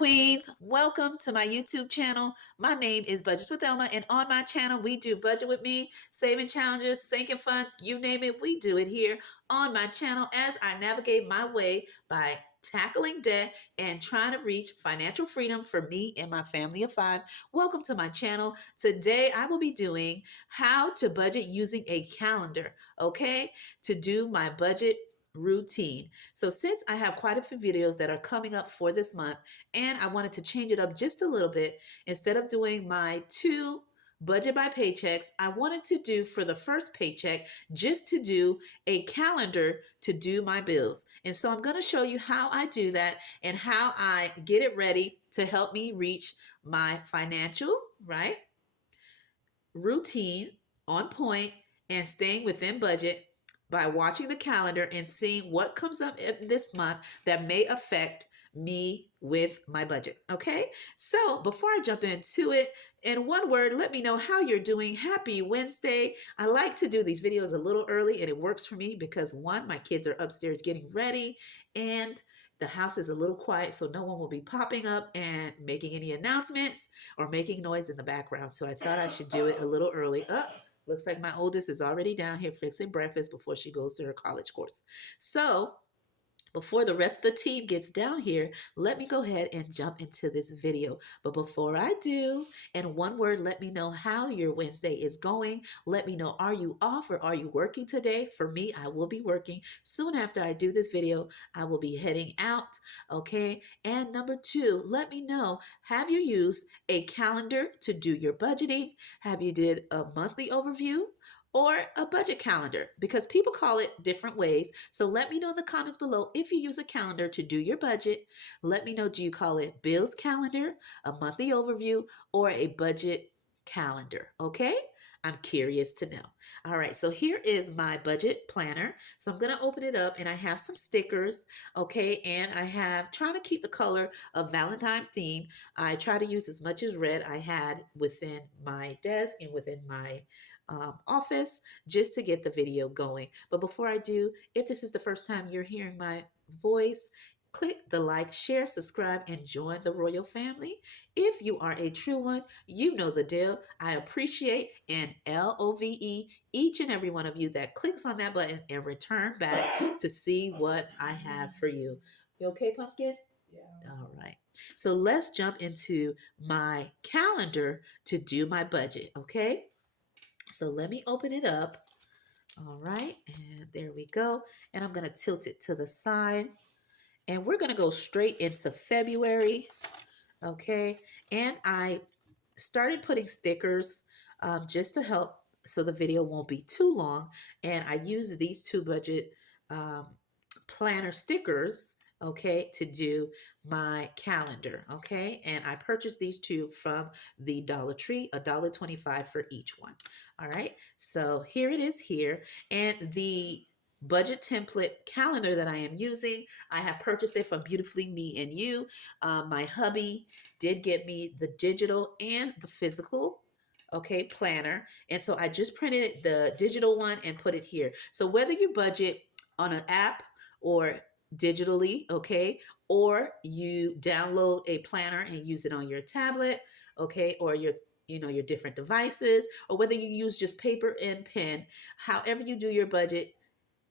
queens. Welcome to my YouTube channel. My name is Budgets with Elma, and on my channel, we do budget with me, saving challenges, sinking funds, you name it, we do it here on my channel as I navigate my way by tackling debt and trying to reach financial freedom for me and my family of five. Welcome to my channel. Today, I will be doing how to budget using a calendar, okay, to do my budget routine. So since I have quite a few videos that are coming up for this month and I wanted to change it up just a little bit, instead of doing my two budget by paychecks, I wanted to do for the first paycheck just to do a calendar to do my bills. And so I'm going to show you how I do that and how I get it ready to help me reach my financial, right, routine on point and staying within budget by watching the calendar and seeing what comes up this month that may affect me with my budget. Okay, so before I jump into it, in one word, let me know how you're doing. Happy Wednesday. I like to do these videos a little early and it works for me because one, my kids are upstairs getting ready and the house is a little quiet, so no one will be popping up and making any announcements or making noise in the background. So I thought I should do it a little early. Looks like my oldest is already down here fixing breakfast before she goes to her college course. So before the rest of the team gets down here, let me go ahead and jump into this video. But before I do, in one word, let me know how your Wednesday is going. Let me know, are you off or are you working today? For me, I will be working. Soon after I do this video, I will be heading out, okay? And number two, let me know, have you used a calendar to do your budgeting? Have you did a monthly overview? Or a budget calendar, because people call it different ways. So let me know in the comments below if you use a calendar to do your budget. Let me know, do you call it bills calendar, a monthly overview, or a budget calendar? Okay, I'm curious to know. All right, so here is my budget planner. So I'm going to open it up and I have some stickers, okay, and I have trying to keep the color of Valentine theme. I try to use as much as red I had within my desk and within my office just to get the video going. But before I do, if this is the first time you're hearing my voice, click the like, share, subscribe, and join the royal family. If you are a true one, you know the deal. I appreciate and love each and every one of you that clicks on that button and return back to see what I have for you. You okay, Pumpkin? Yeah. All right. So let's jump into my calendar to do my budget, okay? So let me open it up. All right, and there we go. And I'm going to tilt it to the side. And we're going to go straight into February. Okay, and I started putting stickers just to help so the video won't be too long. And I use these two budget um, planner stickers, okay, to do my calendar, okay? And I purchased these two from the Dollar Tree, $1.25 for each one. All right, so here it is here. And the budget template calendar that I am using, I have purchased it from Beautifully Me and You. My hubby did get me the digital and the physical, okay, planner. And so I just printed the digital one and put it here. So whether you budget on an app or digitally, okay, or you download a planner and use it on your tablet, okay, or your different devices, or whether you use just paper and pen, however you do your budget,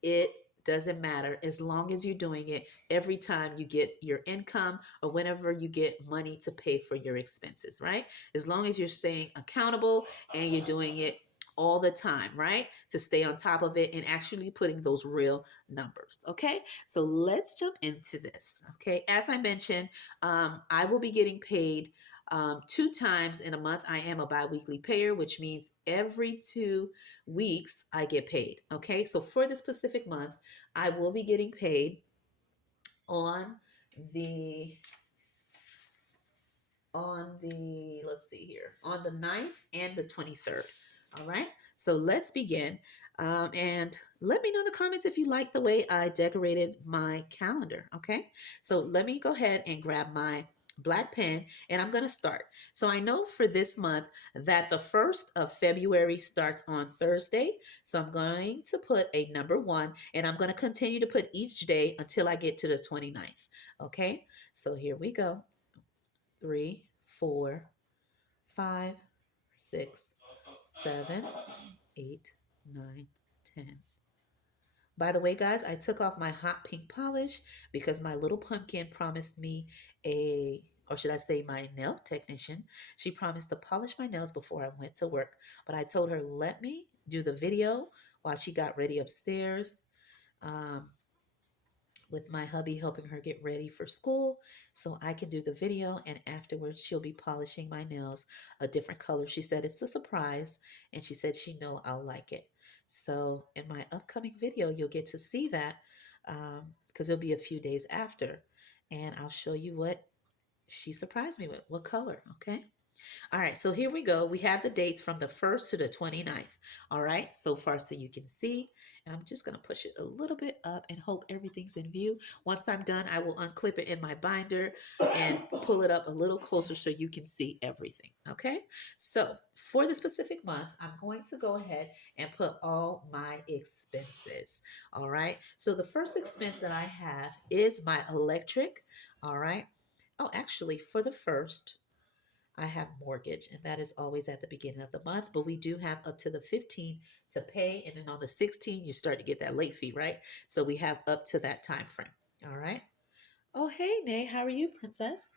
it doesn't matter as long as you're doing it every time you get your income or whenever you get money to pay for your expenses, right? As long as you're staying accountable and you're doing it all the time, right? To stay on top of it and actually putting those real numbers. Okay, so let's jump into this. Okay, as I mentioned, I will be getting paid 2 times in a month. I am a bi-weekly payer, which means every 2 weeks I get paid. Okay, so for this specific month, I will be getting paid on the let's see here, on the 9th and the 23rd. All right, so let's begin. And let me know in the comments if you like the way I decorated my calendar. Okay, so let me go ahead and grab my black pen and I'm going to start. So I know for this month that the 1st of February starts on Thursday. So I'm going to put a number 1 and I'm going to continue to put each day until I get to the 29th. Okay, so here we go. 3, 4, 5, 6, 7, 8, 9, 10. By the way, guys, I took off my hot pink polish because my little pumpkin promised me or should I say, my nail technician. She promised to polish my nails before I went to work. But I told her, let me do the video while she got ready upstairs. Um, with my hubby helping her get ready for school so I can do the video, and afterwards she'll be polishing my nails a different color. She said it's a surprise, and she said she know I'll like it. So in my upcoming video you'll get to see that because it'll be a few days after, and I'll show you what she surprised me with, what color. Okay. All right, so here we go. We have the dates from the 1st to the 29th. All right, so far so you can see. And I'm just going to push it a little bit up and hope everything's in view. Once I'm done, I will unclip it in my binder and pull it up a little closer so you can see everything. Okay, so for the specific month, I'm going to go ahead and put all my expenses. All right, so the first expense that I have is my electric. All right. Oh, actually, for the first, I have mortgage, and that is always at the beginning of the month, but we do have up to the 15th to pay, and then on the 16th you start to get that late fee, right? So we have up to that time frame. All right. Oh, hey, Nay, how are you, princess?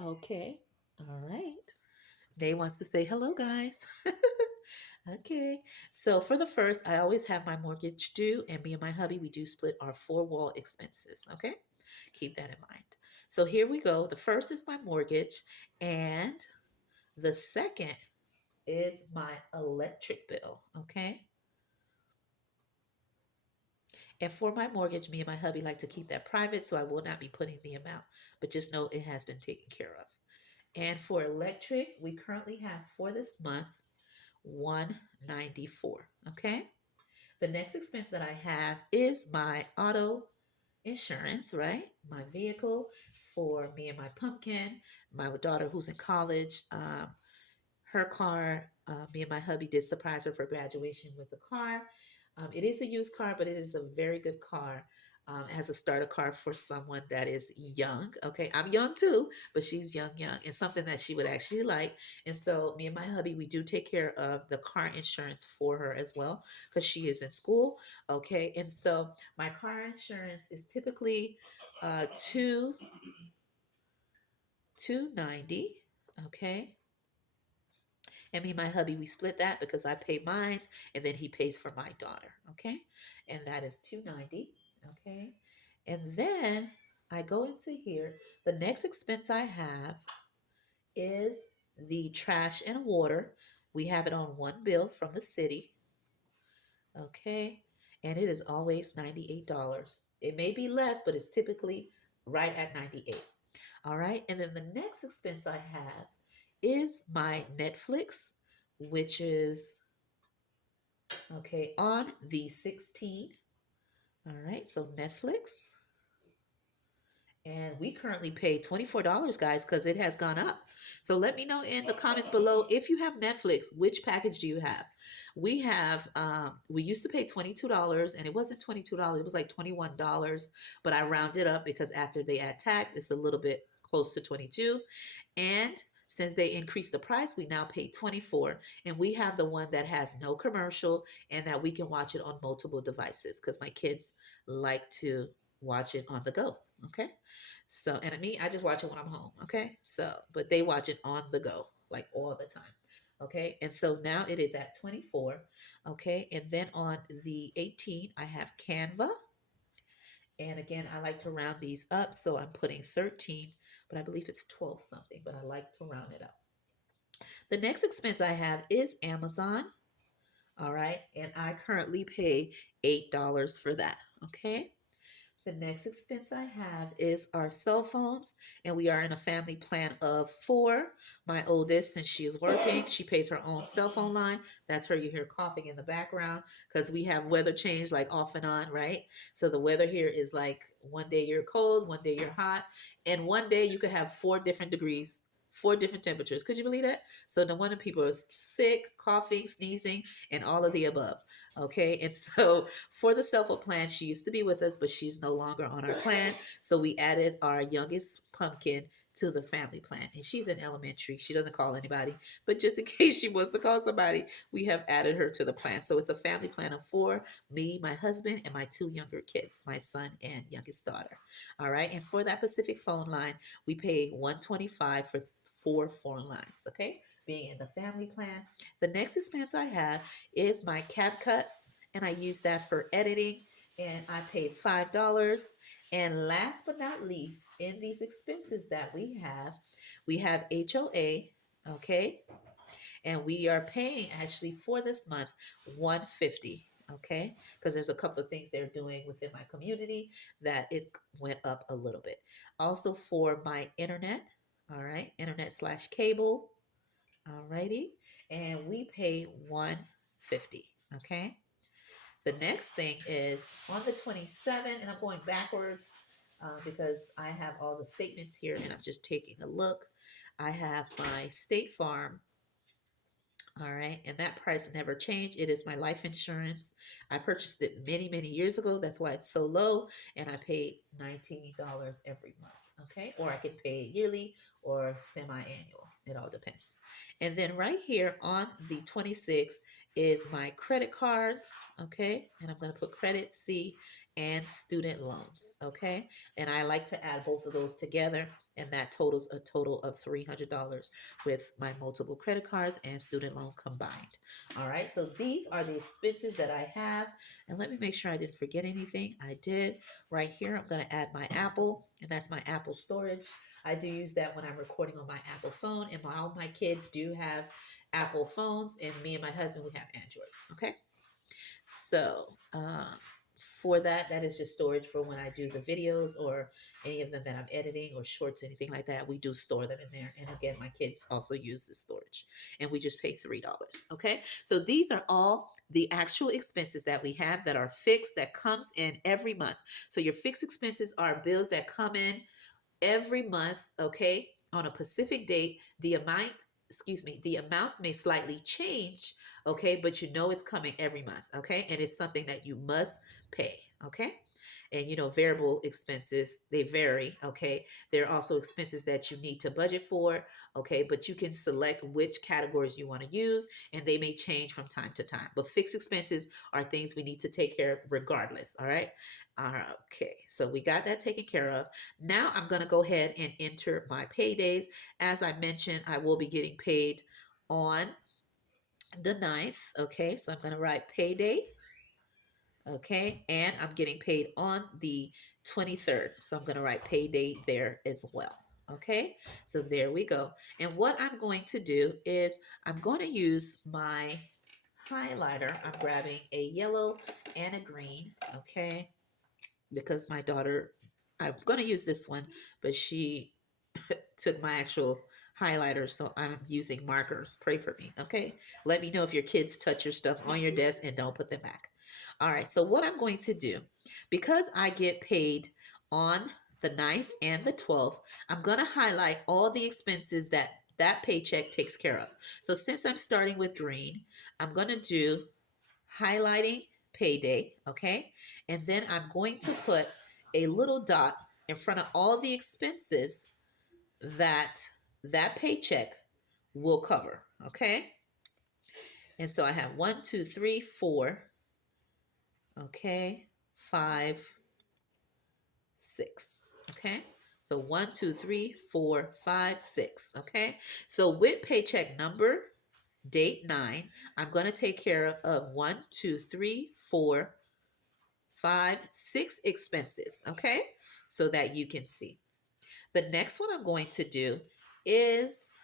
Okay. All right. Nay wants to say hello, guys. Okay. So for the first, I always have my mortgage due, and me and my hubby, we do split our four-wall expenses. Okay. Keep that in mind. So here we go. The first is my mortgage, and the second is my electric bill. Okay. And for my mortgage, me and my hubby like to keep that private, so I will not be putting the amount, but just know it has been taken care of. And for electric, we currently have for this month 194. Okay. The next expense that I have is my auto insurance, right? My vehicle for me and my pumpkin, my daughter who's in college. Her car, me and my hubby did surprise her for graduation with a car. It is a used car, but it is a very good car as a starter car for someone that is young. Okay, I'm young too, but she's young, and something that she would actually like. And so, me and my hubby, we do take care of the car insurance for her as well because she is in school. Okay, and so my car insurance is typically two ninety. Okay, and me and my hubby, we split that because I pay mine and then he pays for my daughter. Okay. And that is 290. Okay. And then I go into here. The next expense I have is the trash and water. We have it on one bill from the city. Okay. And it is always $98. It may be less, but it's typically right at 98. All right. And then the next expense I have is my Netflix, which is okay on the 16th. All right. So Netflix. And we currently pay $24, guys, because it has gone up. So let me know in the comments below if you have Netflix, which package do you have? We have, we used to pay $22 and it wasn't $22, it was like $21, but I rounded up because after they add tax, it's a little bit close to 22. And since they increased the price, we now pay 24, and we have the one that has no commercial and that we can watch it on multiple devices because my kids like to watch it on the go. Okay. So, and me, I just watch it when I'm home. Okay. So, but they watch it on the go, like all the time. Okay. And so now it is at 24. Okay. And then on the 18th, I have Canva. And again, I like to round these up. So I'm putting 13, but I believe it's 12 something, but I like to round it up. The next expense I have is Amazon. All right. And I currently pay $8 for that. Okay. The next expense I have is our cell phones, and we are in a family plan of four. My oldest, since she is working, she pays her own cell phone line. That's her you hear coughing in the background because we have weather change like off and on, right? So the weather here is like one day you're cold, one day you're hot, and one day you could have 4 different degrees. 4 different temperatures. Could you believe that? So no wonder people are sick, coughing, sneezing, and all of the above. Okay. And so for the cell phone plan, she used to be with us, but she's no longer on our plan. So we added our youngest pumpkin to the family plan. And she's in elementary. She doesn't call anybody, but just in case she wants to call somebody, we have added her to the plan. So it's a family plan of four: me, my husband, and my two younger kids, my son and youngest daughter. All right. And for that Pacific phone line, we pay $125 for four phone lines. Okay. Being in the family plan. The next expense I have is my CapCut, and I use that for editing, and I paid $5. And last but not least, in these expenses that we have HOA, okay, and we are paying actually for this month $150, okay, because there's a couple of things they're doing within my community that it went up a little bit. Also for my internet, all right, internet slash cable, all righty, and we pay $150, okay. The next thing is on the 27th, and I'm going backwards because I have all the statements here and I'm just taking a look. I have my State Farm. All right, and that price never changed. It is my life insurance. I purchased it many, many years ago. That's why it's so low. And I paid $19 every month. Okay, or I can pay yearly or semi-annual. It all depends. And then right here on the 26th is my credit cards. Okay, and I'm going to put credit C and student loans. Okay, and I like to add both of those together, and that totals a total of $300 with my multiple credit cards and student loan combined. All right, so these are the expenses that I have. And let me make sure I didn't forget anything. I did. Right here, I'm going to add my Apple, and that's my Apple storage. I do use that when I'm recording on my Apple phone, and all my kids do have Apple phones, and me and my husband, we have Android. Okay, so for that, that is just storage for when I do the videos or any of them that I'm editing or shorts, anything like that. We do store them in there. And again, my kids also use the storage, and we just pay $3. Okay. So these are all the actual expenses that we have that are fixed, that comes in every month. So your fixed expenses are bills that come in every month, okay, on a specific date. The amounts may slightly change, okay, but you know it's coming every month, okay, and it's something that you must pay, okay. And variable expenses, they vary, okay. There are also expenses that you need to budget for, okay, but you can select which categories you want to use, and they may change from time to time. But fixed expenses are things we need to take care of regardless, all right. Okay, so we got that taken care of. Now I'm going to go ahead and enter my paydays. As I mentioned, I will be getting paid on the 9th, okay, so I'm going to write payday. Okay, and I'm getting paid on the 23rd. So I'm going to write payday there as well. Okay, so there we go. And what I'm going to do is I'm going to use my highlighter. I'm grabbing a yellow and a green. Okay, because my daughter, I'm going to use this one, but she took my actual highlighter, so I'm using markers. Pray for me, okay? Let me know if your kids touch your stuff on your desk and don't put them back. All right, so what I'm going to do, because I get paid on the 9th and the 12th, I'm going to highlight all the expenses that paycheck takes care of. So since I'm starting with green, I'm going to do highlighting payday, okay? And then I'm going to put a little dot in front of all the expenses that paycheck will cover, okay? And so I have 1, 2, 3, 4, okay, 5, 6, okay? So 1, 2, 3, 4, 5, 6, okay? So with paycheck number, date 9, I'm going to take care of 1, 2, 3, 4, 5, 6 expenses, okay? So that you can see. The next one I'm going to do is,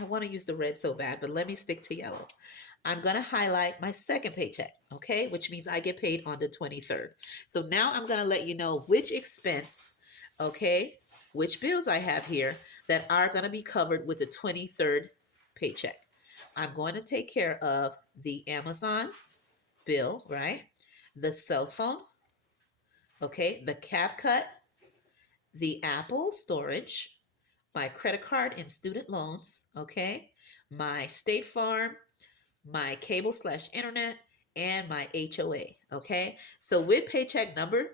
I want to use the red so bad, but let me stick to yellow. I'm going to highlight my second paycheck, okay, which means I get paid on the 23rd. So now I'm going to let you know which expense, okay, which bills I have here that are going to be covered with the 23rd paycheck. I'm going to take care of the Amazon bill, right? The cell phone, okay, the CapCut, the Apple storage, my credit card and student loans, okay, my State Farm, my cable slash internet, and my HOA, okay? So with paycheck number,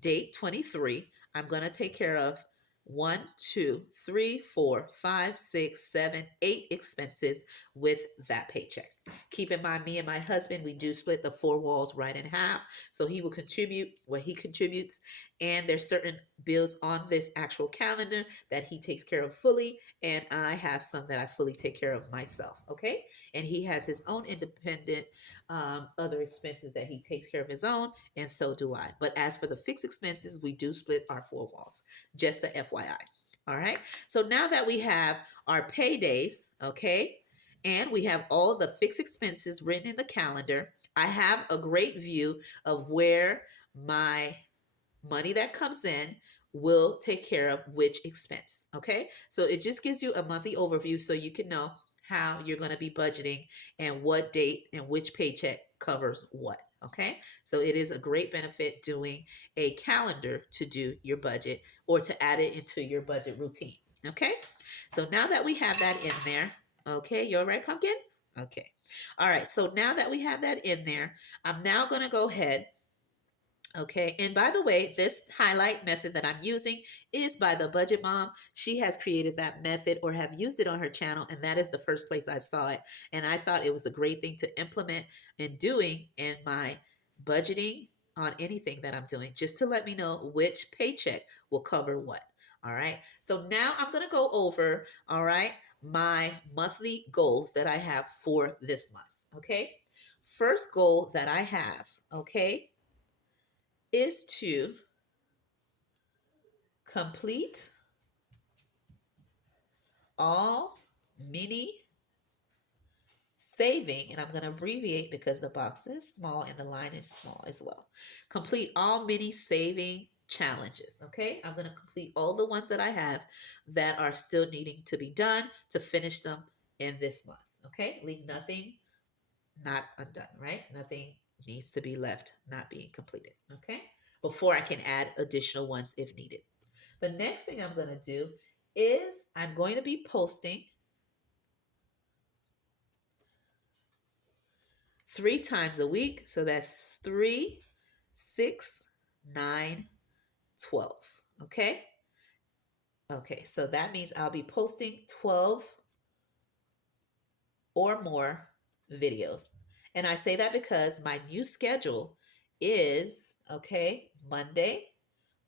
date 23, I'm going to take care of one, two, three, four, five, six, seven, 8 expenses with that paycheck. Keep in mind, me and my husband, we do split the four walls right in half. So he will contribute what he contributes. And there's certain bills on this actual calendar that he takes care of fully. And I have some that I fully take care of myself. Okay. And he has his own independent other expenses that he takes care of his own. And so do I. But as for the fixed expenses, we do split our four walls. Just a FYI. All right. So now that we have our paydays, okay, and we have all the fixed expenses written in the calendar, I have a great view of where my money that comes in will take care of which expense. Okay. So it just gives you a monthly overview so you can know how you're going to be budgeting and what date and which paycheck covers what. Okay. So it is a great benefit doing a calendar to do your budget or to add it into your budget routine. Okay. So now that we have that in there, okay, you all right, pumpkin? Okay. All right. So now that we have that in there, I'm now going to go ahead. Okay, and by the way, this highlight method that I'm using is by the Budget Mom. She has created that method or have used it on her channel, and that is the first place I saw it. And I thought it was a great thing to implement and doing in my budgeting on anything that I'm doing, just to let me know which paycheck will cover what. All right, so now I'm going to go over, all right, my monthly goals that I have for this month. Okay, first goal that I have, okay, is to complete all mini saving, and I'm going to abbreviate because the box is small and the line is small as well. Complete all mini saving challenges. Okay, I'm going to complete all the ones that I have that are still needing to be done to finish them in this month. Okay, leave nothing not undone, right? Nothing needs to be left not being completed. Okay, before I can add additional ones if needed. The next thing I'm going to do is I'm going to be posting 3 times a week. So that's 3, 6, 9, 12. Okay. Okay. So that means I'll be posting 12 or more videos. And I say that because my new schedule is, okay, Monday,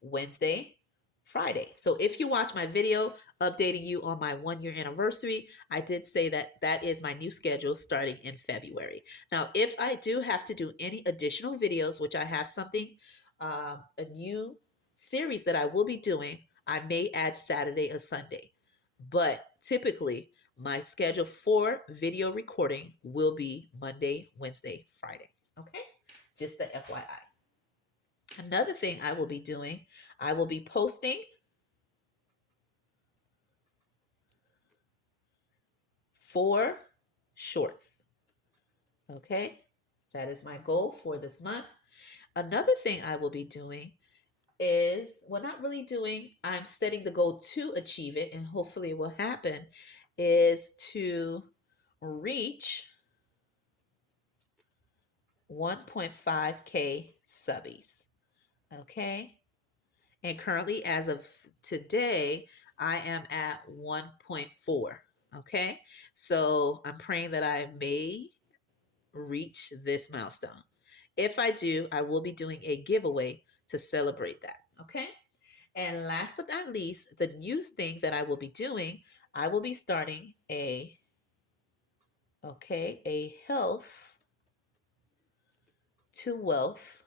Wednesday, Friday. So if you watch my video updating you on my 1 year anniversary, I did say that that is my new schedule starting in February. Now, if I do have to do any additional videos, which I have something, a new series that I will be doing, I may add Saturday or Sunday. But typically, my schedule for video recording will be Monday, Wednesday, Friday. Okay? Just the FYI. Another thing I will be doing, I will be posting 4 shorts. Okay? That is my goal for this month. Another thing I will be doing is, well, not really doing, I'm setting the goal to achieve it, and hopefully it will happen, is to reach 1.5K subbies. Okay? And currently, as of today, I am at 1.4. Okay? So I'm praying that I may reach this milestone. If I do, I will be doing a giveaway to celebrate that. Okay? And last but not least, the new thing that I will be doing, I will be starting a health to wealth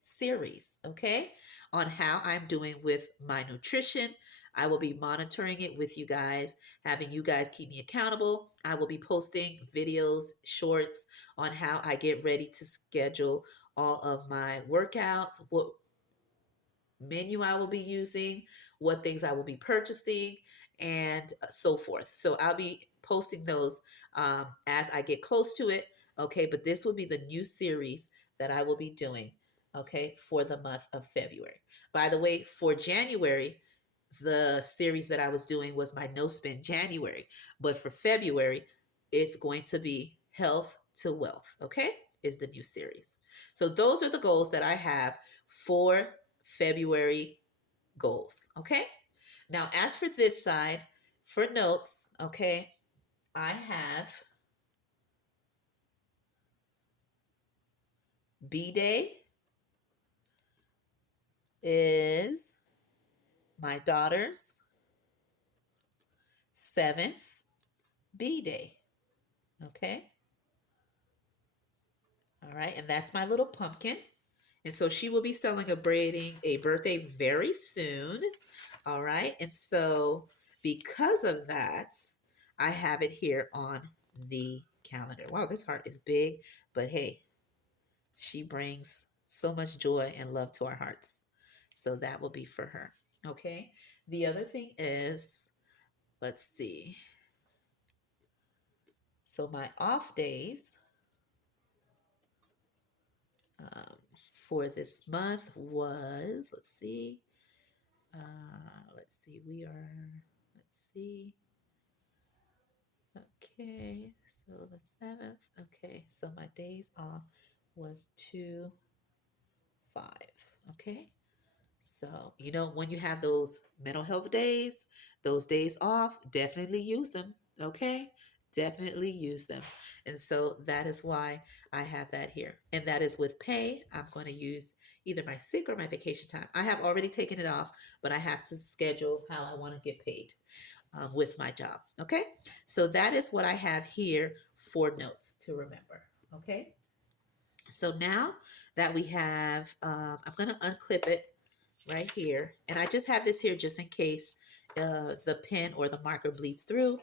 series, okay, on how I'm doing with my nutrition. I will be monitoring it with you guys, having you guys keep me accountable. I will be posting videos, shorts on how I get ready to schedule all of my workouts, what menu I will be using, what things I will be purchasing, and so forth. So I'll be posting those as I get close to it. Okay, but this will be the new series that I will be doing, okay, for the month of February. By the way, for January, the series that I was doing was my No Spend January. But for February, it's going to be Health to Wealth, okay, is the new series. So those are the goals that I have for February goals. Okay. Now, as for this side, for notes, okay, I have B Day is my daughter's 7th B Day. Okay. All right. And that's my little pumpkin. And so she will be celebrating a birthday very soon. All right. And so because of that, I have it here on the calendar. Wow, this heart is big, but hey, she brings so much joy and love to our hearts. So that will be for her. Okay. The other thing is, let's see. So my off days um, for this month was, let's see, let's see. Okay, so the 7th. Okay, so my days off was 2, 5. Okay, so when you have those mental health days, those days off, definitely use them. Okay, definitely use them. And so that is why I have that here. And that is with pay. I'm going to use either my sick or my vacation time. I have already taken it off, but I have to schedule how I want to get paid with my job. Okay, so that is what I have here for notes to remember. Okay, so now that we have, I'm going to unclip it right here, and I just have this here just in case the pen or the marker bleeds through.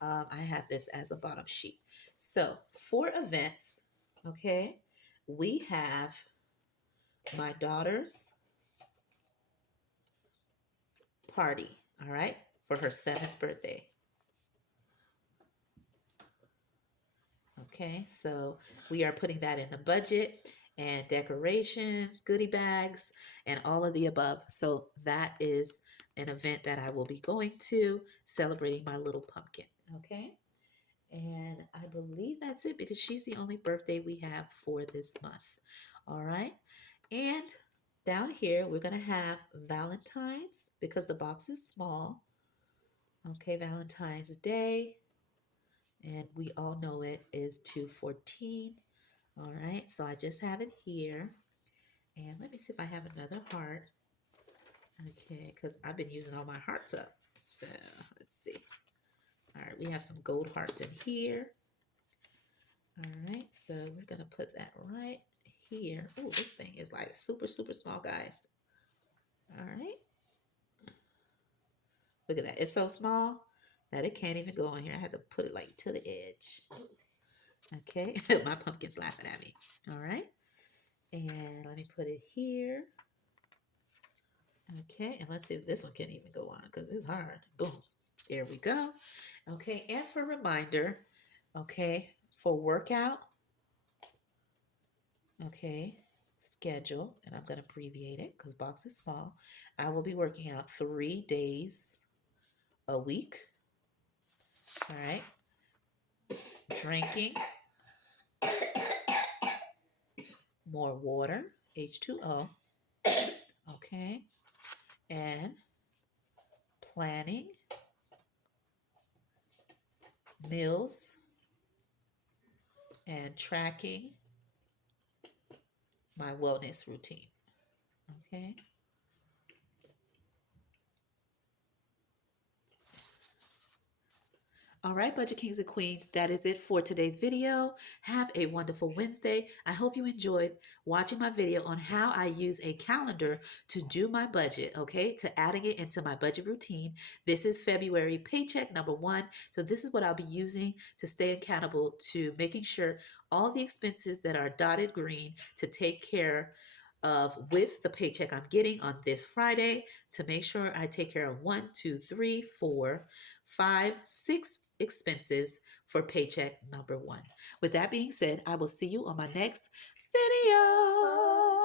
I have this as a bottom sheet. So for events, okay, we have my daughter's party, all right, for her 7th birthday. Okay, so we are putting that in the budget, and decorations, goodie bags, and all of the above. So that is an event that I will be going to, celebrating my little pumpkin. Okay, and I believe that's it because she's the only birthday we have for this month. All right, and down here we're going to have Valentine's because the box is small. Okay, Valentine's Day. And we all know it is 214. All right, so I just have it here. And let me see if I have another heart. Okay, because I've been using all my hearts up. So let's see. All right, we have some gold hearts in here. All right, so we're going to put that right here. Oh, this thing is like super, super small, guys. All right. Look at that. It's so small that it can't even go on here. I had to put it like to the edge. Okay, my pumpkin's laughing at me. All right. And let me put it here. Okay, and let's see if this one can even go on because it's hard. Boom. There we go. Okay, and for reminder, okay, for workout, okay, schedule, and I'm going to abbreviate it because box is small. I will be working out 3 days a week. All right. Drinking more water, H2O. Okay. And planning meals and tracking my wellness routine. Okay. All right, Budget Kings and Queens, that is it for today's video. Have a wonderful Wednesday. I hope you enjoyed watching my video on how I use a calendar to do my budget, okay, to adding it into my budget routine. This is February paycheck number 1. So this is what I'll be using to stay accountable to making sure all the expenses that are dotted green to take care of with the paycheck I'm getting on this Friday to make sure I take care of 1, 2, 3, 4, 5, 6 expenses for paycheck number 1. With that being said, I will see you on my next video.